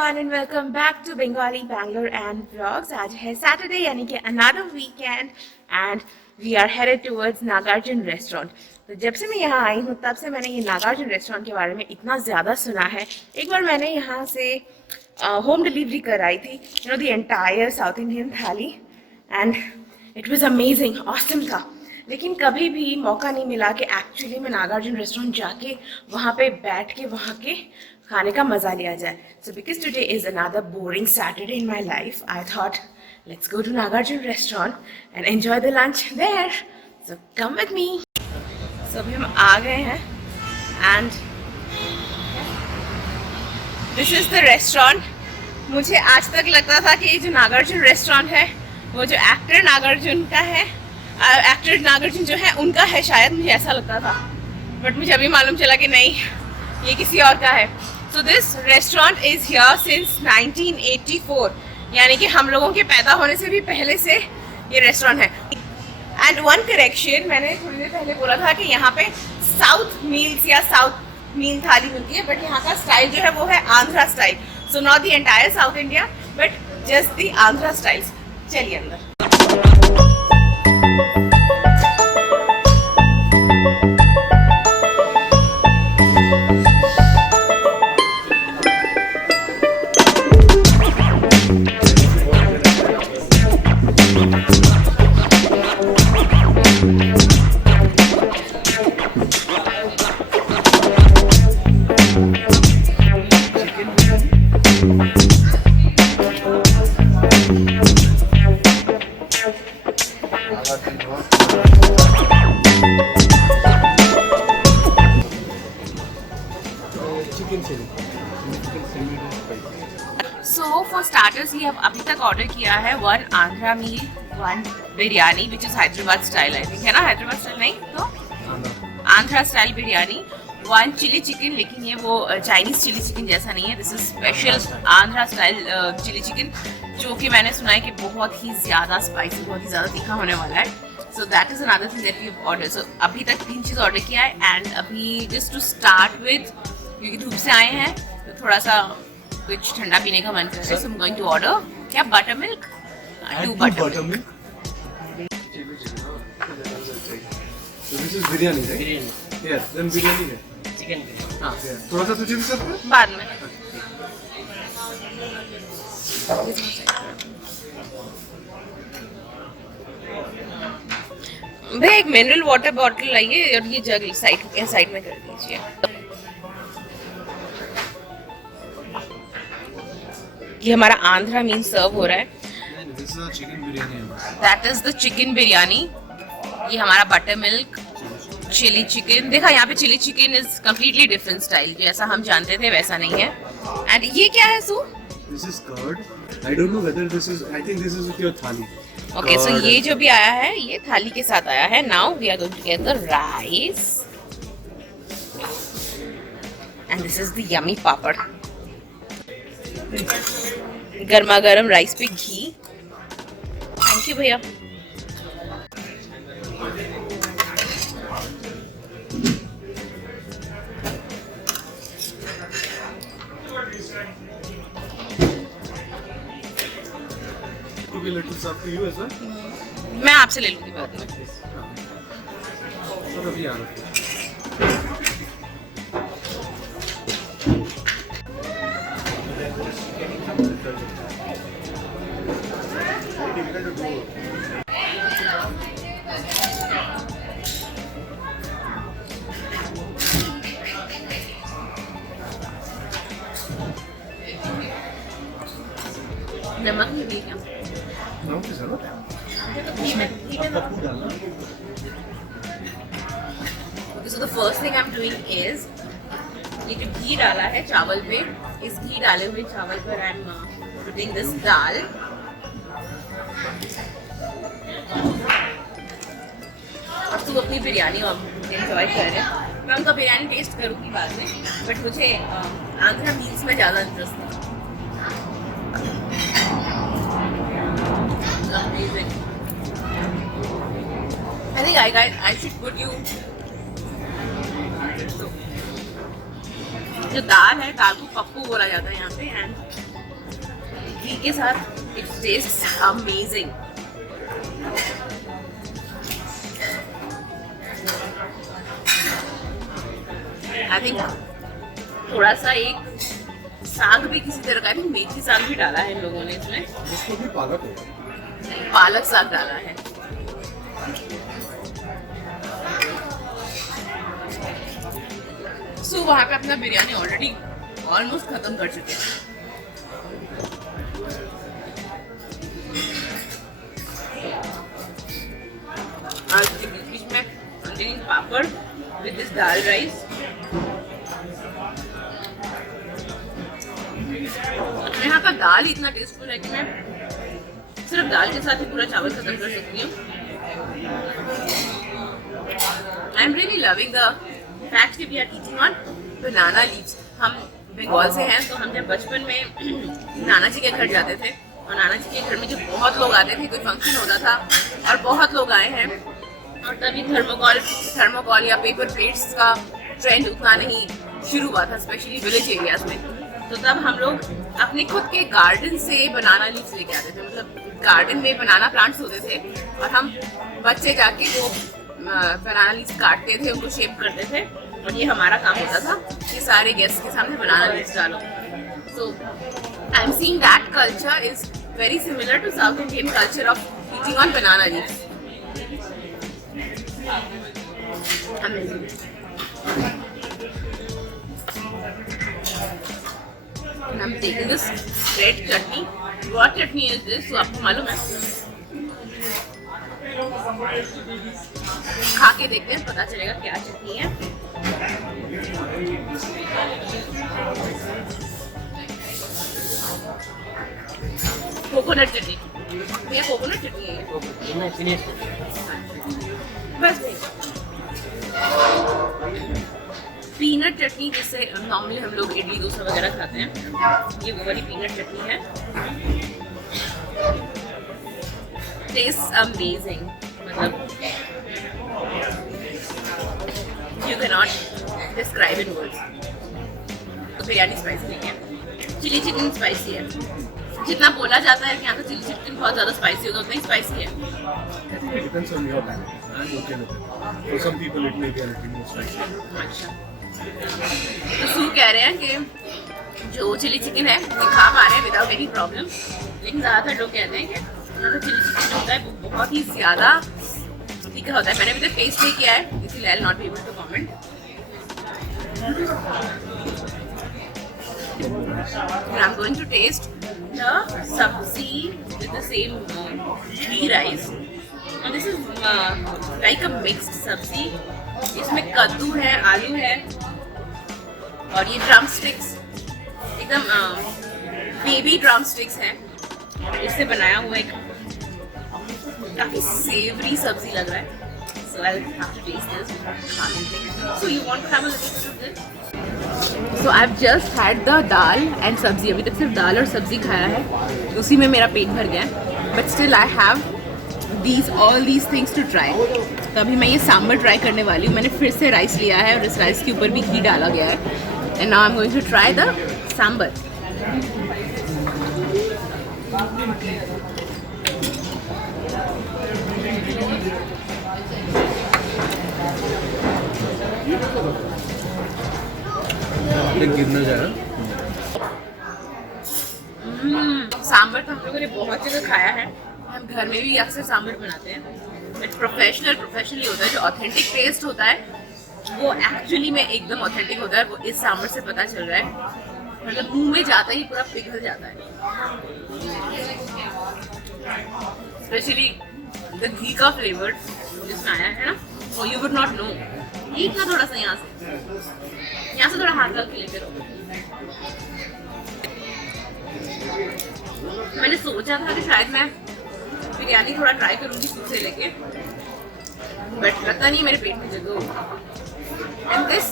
everyone and welcome back to Bengali Bangalore and Vlogs. आज है Saturday यानी कि another weekend and we are headed towards Nagarjun restaurant. तो जब से मैं यहाँ आई हूँ तब से मैंने ये नागार्जुन रेस्टोरेंट के बारे में इतना ज़्यादा सुना है. एक बार मैंने यहाँ से होम डिलीवरी कराई थी, you know the entire south Indian thali and it was amazing, awesome था. लेकिन कभी भी मौका नहीं मिला कि एक्चुअली में नागार्जुन रेस्टोरेंट जाके वहाँ पे बैठ के वहाँ के खाने का मज़ा लिया जाए. So because today is another boring Saturday in my life, I thought let's go to Nagarjuna restaurant and enjoy the lunch there. So come with me. So अभी हम आ गए हैं and this is the restaurant. मुझे आज तक लगता था कि ये जो नागार्जुन रेस्टोरेंट है वो जो एक्टर नागार्जुन का है, एक्टर नागार्जुन जो है उनका है शायद, मुझे ऐसा लगता था. बट मुझे अभी मालूम चला कि नहीं, ये किसी और का है. So this restaurant is here since 1984, यानी कि हम लोगों के पैदा होने से भी पहले से ये रेस्टोरेंट है. एंड वन करेक्शन, मैंने थोड़ी देर पहले बोला था कि यहाँ पे साउथ मील्स या साउथ मील थाली मिलती है, बट यहाँ का स्टाइल जो है वो है Andhra style. So not the entire south India but just the Andhra styles. चलिए अंदर. So for starters ये अभी तक ऑर्डर किया है 1 Andhra meal, 1 biryani which is Hyderabad style, I think है ना, हैदराबाद स्टाइल नहीं तो Andhra style biryani, 1 chilli chicken, लेकिन ये वो चाइनीज चिली चिकन जैसा नहीं है. This is special Andhra style chilli chicken, जो कि मैंने सुना है कि बहुत ही ज़्यादा स्पाइसी, बहुत ही ज़्यादा तीखा होने वाला है. So that is another thing that we have order. So अभी तक 3 चीज़ ऑर्डर किया है एंड अभी जस्ट टू स्टार्ट विद, क्योंकि धूप से आए हैं तो थोड़ा सा कुछ ठंडा पीने का मन कर रहा है. So I am going to order क्या buttermilk, 2 buttermilk. So this is biryani, right? Biryani. Yes, then biryani है. चिकन हाँ. थोड़ा सा तुझे भी सर्व कर. बाद में. भैया एक मिनरल वाटर बॉटल लाइए और ये जग साइड में कर दीजिए. ये हमारा आंध्रा मील सर्व हो रहा है. This is a chicken biryani. That is the chicken biryani. ये हमारा बटर मिल्क, चिली चिकन. देखा यहाँ पे chilli chicken is completely different style, जैसा हम जानते थे वैसा नहीं है. एंड ये क्या है सू? This is curd. I don't know whether this is. I think this is with your thali. Okay, so ये जो भी आया है ये थाली के साथ आया है. Now we are going to get the rice and this is the yummy papad. गर्मा गर्म राइस पे घी. थैंक यू भैया. Okay, let us up to you as well. मैं आपसे ले लूंगी बाद में. So अभी आ रहा है. नमक नहीं दिए क्या? नमक किस है? Okay, so the first thing I'm doing is ये जो घी डाला है चावल पे, इस घी डाले हुए चावल पर I'm putting this दाल. अब तू अपनी बिरयानी एंजॉय कर रहे हैं. मैं उनका बिरयानी टेस्ट करूँगी बाद में, बट मुझे आंध्रा मील्स में ज़्यादा इंटरेस्ट था. Amazing. I think I should put you. जो दाल है, दाल को पप्पू बोला जाता है यहाँ पे, एंड घी के साथ it tests amazing. I think थोड़ा सा एक साग भी किसी तरह का, मेथी साग भी डाला है इन लोगों ने इसमें। इसको भी पालक होगा, पालक साग डाला है। सो वहाँ पे अपना बिरयानी ऑलरेडी ऑलमोस्ट खत्म कर चुके हैं। आज के बीच बीच में पापड़ विद दिस दाल राइस। यहाँ का दाल इतना टेस्टफुल है कि मैं सिर्फ दाल के साथ ही पूरा चावल खत्म कर सकती हूँ। I am really loving the fact कि we are eating on banana leaves. हम बंगाल से हैं, तो हम जब बचपन में नाना जी के घर जाते थे और नाना जी के घर में जब बहुत लोग आते थे, कोई फंक्शन होता था और बहुत लोग आए हैं, और तभी थर्मोकॉल या पेपर प्लेट्स का ट्रेंड उतना नहीं शुरू हुआ था, स्पेशली विलेज एरियाज में। तो तब हम लोग अपने खुद के गार्डन से बनाना लीव्स लेके आते थे। मतलब गार्डन में बनाना प्लांट्स होते थे और हम बच्चे जाके वो बनाना लीव्स काटते थे, उनको शेप करते थे, और ये हमारा काम होता था कि सारे गेस्ट के सामने बनाना लीव्स डालो। So I am seeing that culture is very similar to south Indian culture of eating on banana leaves. Amazing. And I'm taking this red chutney. What chutney is this? So आपको मालूम है? खा के देखते हैं, पता चलेगा क्या चटनी है। कोकोनट चटनी। ये कोकोनट चटनी है। बस पीनट चटनी, जिससे नॉर्मली हम लोग इडली डोसा वगैरह खाते हैं, ये वो वाली पीनट चटनी है। टेस्ट अमेजिंग, मतलब you can not describe in words. तो बिरयानी स्पाइसी नहीं है, चिली चिकन स्पाइसी है। जितना बोला जाता है कि यहाँ का चिली चिकन बहुत ज़्यादा स्पाइसी होगा, उतना ही स्पाइसी है। It depends on your palate. I'm okay with it. For some people it may be a little more spicy. अच्छा, तो सू कह रहे हैं कि जो चिली चिकन है वो खा पा रहे हैं विदाउट एनी प्रॉब्लम, लेकिन ज़्यादातर लोग कहते हैं कि यहाँ का चिली चिकन जो होता है वो बहुत ही ज़्यादा तीखा होता है। मैंने अभी तक टेस्ट नहीं किया है, इसलिए I will not be able to comment. And I'm going to taste the sabzi with the same ghee rice. And this is like a mixed sabzi. इसमें कद्दू है, आलू है, और ये ड्रम स्टिक्स एकदम बेबी ड्रम स्टिक्स हैं। इससे बनाया हुआ एक काफी सेवरी सब्जी लग रहा है। So I'll have to taste this. So you want to have a little bit of this? So I've just had the dal and सब्जी। अभी तक सिर्फ दाल और सब्जी खाया है, उसी में मेरा पेट भर गया। But still I have all these things to try. तो अभी मैं ये सांबर ट्राई करने वाली हूँ। मैंने फिर से राइस लिया है और इस राइस के ऊपर भी घी डाला गया है। And now I'm going to try the sambar. गिरना जाएगा। सांबर तो हम लोगों ने बहुत जगह खाया है, हम घर में भी अक्सर सांबर बनाते हैं। बट प्रोफेशनली होता है, जो ऑथेंटिक टेस्ट होता है वो एक्चुअली में एकदम ऑथेंटिक होता है। वो इस सांबर से पता चल रहा है, मतलब मुंह में जाता ही पूरा पिघल जाता है। स्पेशली द घी का फ्लेवर जिसमें आया है ना, वो यू वुड नॉट नो। एक ना थोड़ा सा यहाँ से थोड़ा हाथ रख के लेते रहो। मैंने सोचा था कि शायद मैं बिरयानी थोड़ा ट्राई करूंगी सूप से लेके, बट पता नहीं मेरे पेट में जगह होगी। And this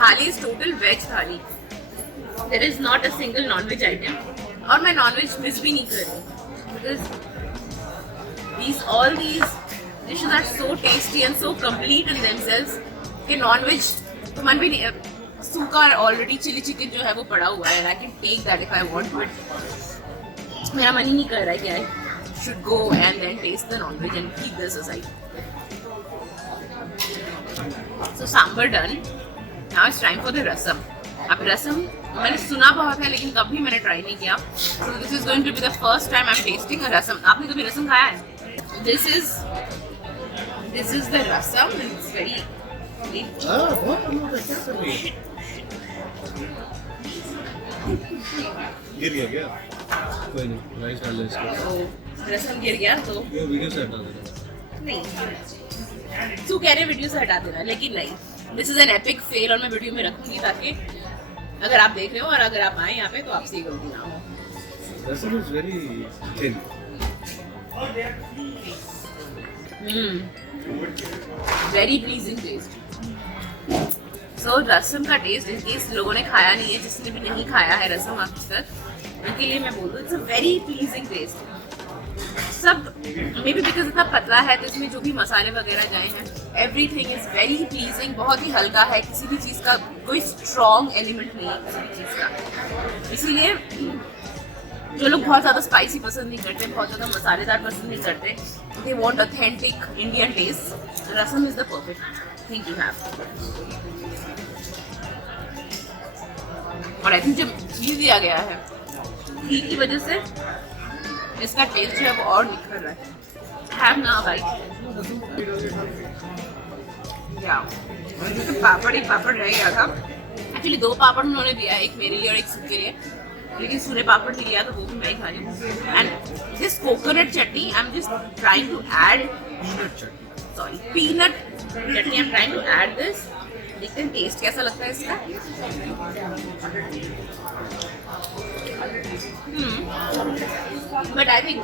thali is total veg thali, there is not a single nonveg item, और मैं नॉनवेज मिस भी नहीं कर रही, because all these dishes are so tasty and so complete in themselves कि नॉनवेज तो मन भी नहीं। सूखा ऑलरेडी चिली चिकन जो है वो पड़ा हुआ है, I can take that if I want, but मेरा मन ही नहीं कर रहा है कि I should go and then taste the nonveg and keep this aside. So sambar done. Now it's time for the rasam. अब रसम मैंने सुना बहुत है लेकिन कभी मैंने ट्राई नहीं किया. So this is going to be the first time I am testing a rasam. आपने कभी रसम खाया है? This is the rasam. It's very गिर गया क्या? कोई नहीं, राइस डाल दे इसको. रसम गिर गया तो ये वीडियो से हटा देना. नहीं, तू कह रहे वीडियो से हटा देना, लेकिन नहीं. This is an epic fail और मैं वीडियो में रखूंगी ताकि अगर आप देख रहे हो और अगर आप आए यहाँ पे तो आपसे ये गलती ना हो. Rasam is very thin. Very pleasing taste. So rasam का टेस्ट जिस लोगों ने खाया नहीं है, जिसने भी नहीं खाया है रसम अब तक, उनके लिए मैं बोल दूँ it's a very pleasing taste. सब मे बी बिकॉज इतना पतला है तो इसमें जो भी मसाले वगैरह गए हैं एवरीथिंग इज वेरी प्लीजिंग. बहुत ही हल्का है, किसी भी चीज़ का कोई स्ट्रॉन्ग एलिमेंट नहीं है किसी भी चीज़ का. इसीलिए जो लोग बहुत ज़्यादा स्पाइसी पसंद नहीं करते, बहुत ज़्यादा मसालेदार पसंद नहीं करते, they want authentic Indian taste, rasam is the perfect thing to have. और आई थिंक जो घी दिया गया है, घी की वजह से इसका टेस्ट जो है वो और निखर रहा है. हैव ना भाई. या तो पापड़ ही पापड़ रह गया था. एक्चुअली 2 पापड़ उन्होंने दिया है, एक मेरे लिए और एक सबके लिए, लेकिन सूने पापड़ नहीं लिया तो वो भी मैं ही खा रही हूँ. And this coconut chutney I am just trying to add peanut chutney I am trying to add this. देखते हैं टेस्ट कैसा लगता है इसका. बट आई थिंक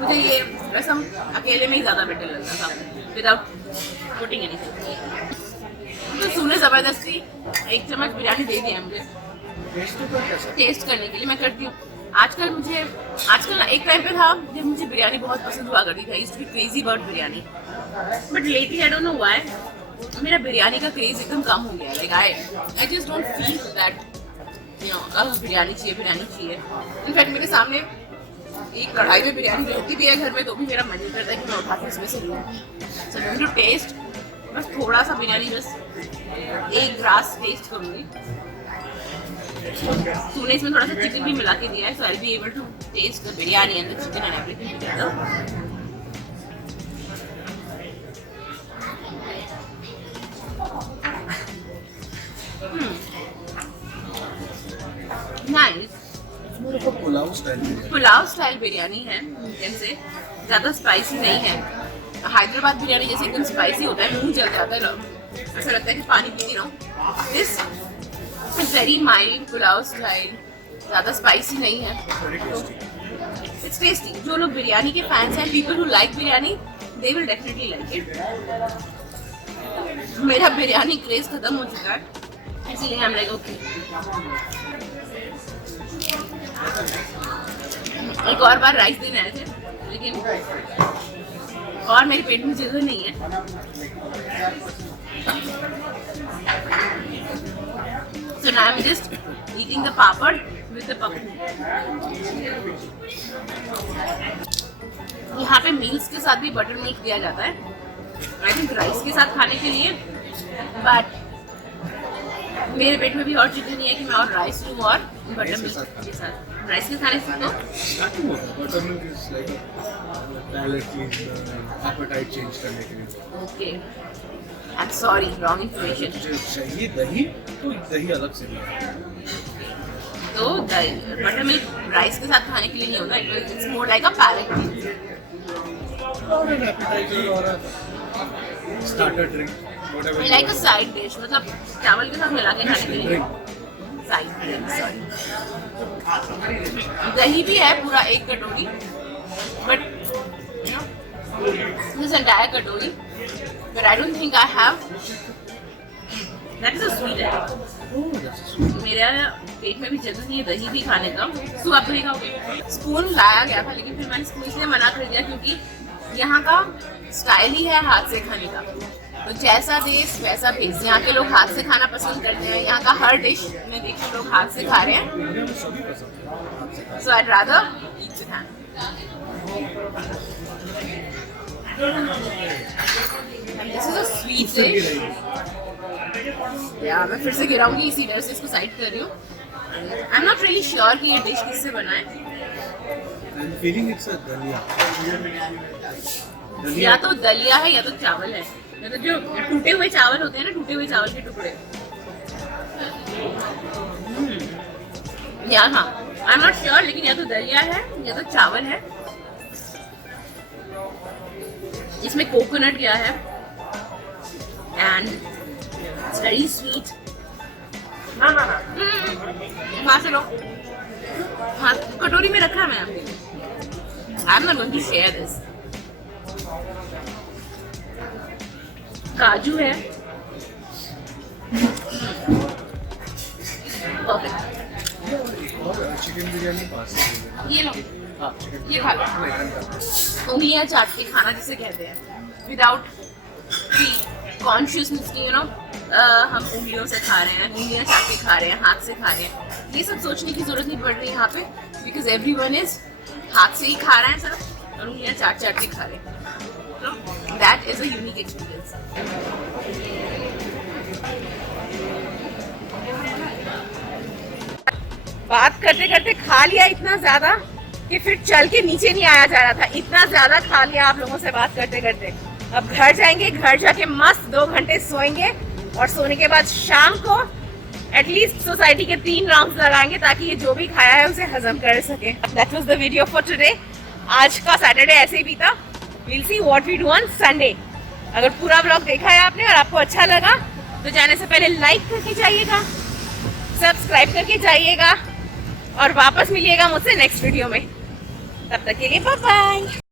मुझे ये रसम अकेले में ही ज़्यादा बेटर लग रहा था विदाउट पुटिंग एनीथिंग. तो सूने ज़बरदस्ती 1 चम्मच बिरयानी दे दिया मुझे टेस्ट करने के लिए. मैं करती हूँ आजकल ना एक टाइम पे था जब मुझे बिरयानी बहुत पसंद हुआ करती थी. I used to be crazy about biryani. But lately I don't know why मेरा बिरयानी का क्रेज एकदम कम हो गया. Like I just don't feel that biryani चाहिए. इनफैक्ट मेरे सामने एक कढ़ाई में बिरयानी होती भी है घर में तो भी मेरा मन नहीं करता है कि मैं उठा के इसमें से लूँ. सो गोइंग टू टेस्ट बस थोड़ा सा बिरयानी, बस 1 ग्रास टेस्ट करूँगी. तूने इसमें थोड़ा सा चिकन भी मिला के दिया है, so I will be able to taste the biryani and the chicken and everything together. Nice. Pulao style biryani है. जैसे ज़्यादा स्पाइसी नहीं है. हैदराबाद बिरयानी जैसे एकदम स्पाइसी होता है, मुंह जल जाता है, ऐसा लगता है कि पानी पीती रहूं. This is very mild pulao style, ज़्यादा स्पाइसी नहीं है. It's tasty. जो लोग बिरयानी के फैंस हैं, people who like biryani, they will definitely like it. मेरा बिरयानी क्रेज खत्म हो चुका है, इसीलिए हम लाइक ओके. एक और बार राइस देने आए थे लेकिन और मेरे पेट में जगह नहीं है. So now I'm just eating the papad with the papad. यहाँ पे मील्स के साथ भी बटर मिल्क दिया जाता है, आई थिंक राइस के साथ खाने के लिए. बट मेरे पेट में भी और चीज़ें नहीं है कि मैं और राइस लूँ और बटर मिल्क के साथ. राइस के खाने से तो buttermilk is like palate cleaner, appetite change करने के लिए. Okay, I am sorry, wrong information. चाहिए दही तो दही अलग से नहीं. तो बटर मिल्क राइस के साथ खाने के लिए नहीं होता. It's more like a palate cleaner और एन एपेटाइजर और starter drink, whatever. Like a side dish, मतलब चावल के साथ मिला के खाने के लिए. Side drink, sorry. दही भी है पूरा 1 कटोरी, बट दिस एंटायर कटोरी, but I don't think I have. That is a sweet है. मेरा पेट में भी जगह नहीं है दही भी खाने का. सो आप दही खाओगे? स्पून लाया गया था लेकिन फिर मैंने स्पून इसलिए मना कर दिया क्योंकि यहाँ का स्टाइल ही है हाथ से खाने का. तो जैसा देश वैसा भेज। यहाँ के लोग हाथ से खाना पसंद करते हैं, यहाँ का हर डिश में देखो लोग हाथ से खा रहे हैं। इंडिया में सभी पसंद है। So I'd rather eat with hand. And this is a sweet dish. Yeah, मैं फिर से गिराऊंगी इसी डर से इसको साइड कर रही हूँ। I'm not really sure कि ये डिश किससे बना है। I'm feeling it's a dalia. या तो दलिया है या तो चावल है, या तो जो टूटे हुए चावल होते हैं ना, टूटे हुए चावल के टुकड़े। या हाँ, आई एम नॉट श्योर, लेकिन या तो दलिया है या तो चावल है। इसमें कोकोनट गया है एंड इट्स वेरी स्वीट। वहाँ से लो, हाँ कटोरी में रखा है मैंने। I am not going to share this. काजू है, परफेक्ट। और चिकन बिरयानी पास से ये लो, हाँ चिकन ये खा लो। उंगलियां चाट के खाना जिसे कहते हैं, विदाउट कॉन्शियसनेस की, यू नो, हम उंगलियों से खा रहे हैं, उंगलियां चाट के खा रहे हैं, हाथ से खा रहे हैं। ये सब सोचने की जरूरत नहीं पड़ रही यहाँ पे, बिकॉज एवरीवन इज हाथ से ही खा रहे हैं सब, और उंगलियां चाट चाट के खा रहे हैं। तो that is a unique experience. बात करते करते खा लिया इतना ज्यादा कि फिर चल के नीचे नहीं आया जा रहा था, इतना ज्यादा खा लिया आप लोगों से बात करते करते। अब घर जाएंगे, घर जाके मस्त 2 घंटे सोएंगे, और सोने के बाद शाम को एटलीस्ट सोसाइटी के 3 राउंड्स लगाएंगे ताकि ये जो भी खाया है उसे हजम कर सके। That was the video for today. आज का सैटरडे ऐसे ही बीता। Will see what we do on Sunday. अगर पूरा व्लॉग देखा है आपने और आपको अच्छा लगा तो जाने से पहले लाइक करके जाइएगा, सब्सक्राइब करके जाइएगा, और वापस मिलिएगा मुझसे नेक्स्ट वीडियो में। तब तक के लिए बाय बाय।